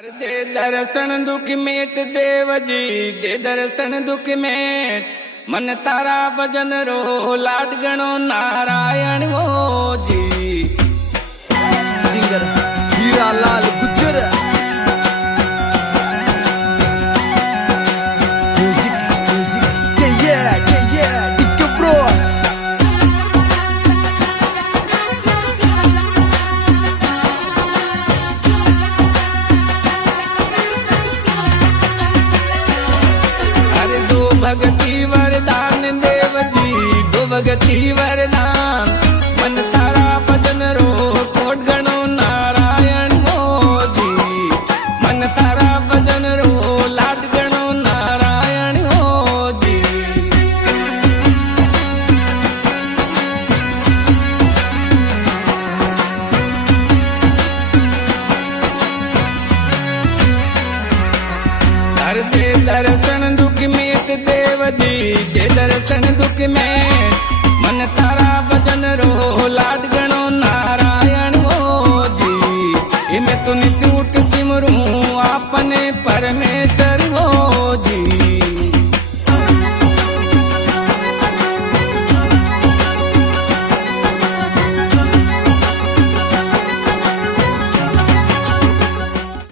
अरे दे दर्शन दुख मेट देव जी, दे दर्शन दुख मेट। मन तारा भजन रो लाड गणो नारायण वो जी। Singer Heera Lal Gujjar. Music yeah Dikki Bros. अरे दो भगती वरदान देव जी, दो भगती वरदान। मन तारा भजन रो कोट गणो नारायण वो जी। मन तारा भजन रो लाड गणो नारायण वो जी। हर दे दर्शन दुख मेट देव जी, दे दर्शन दुख मेट। मन तारा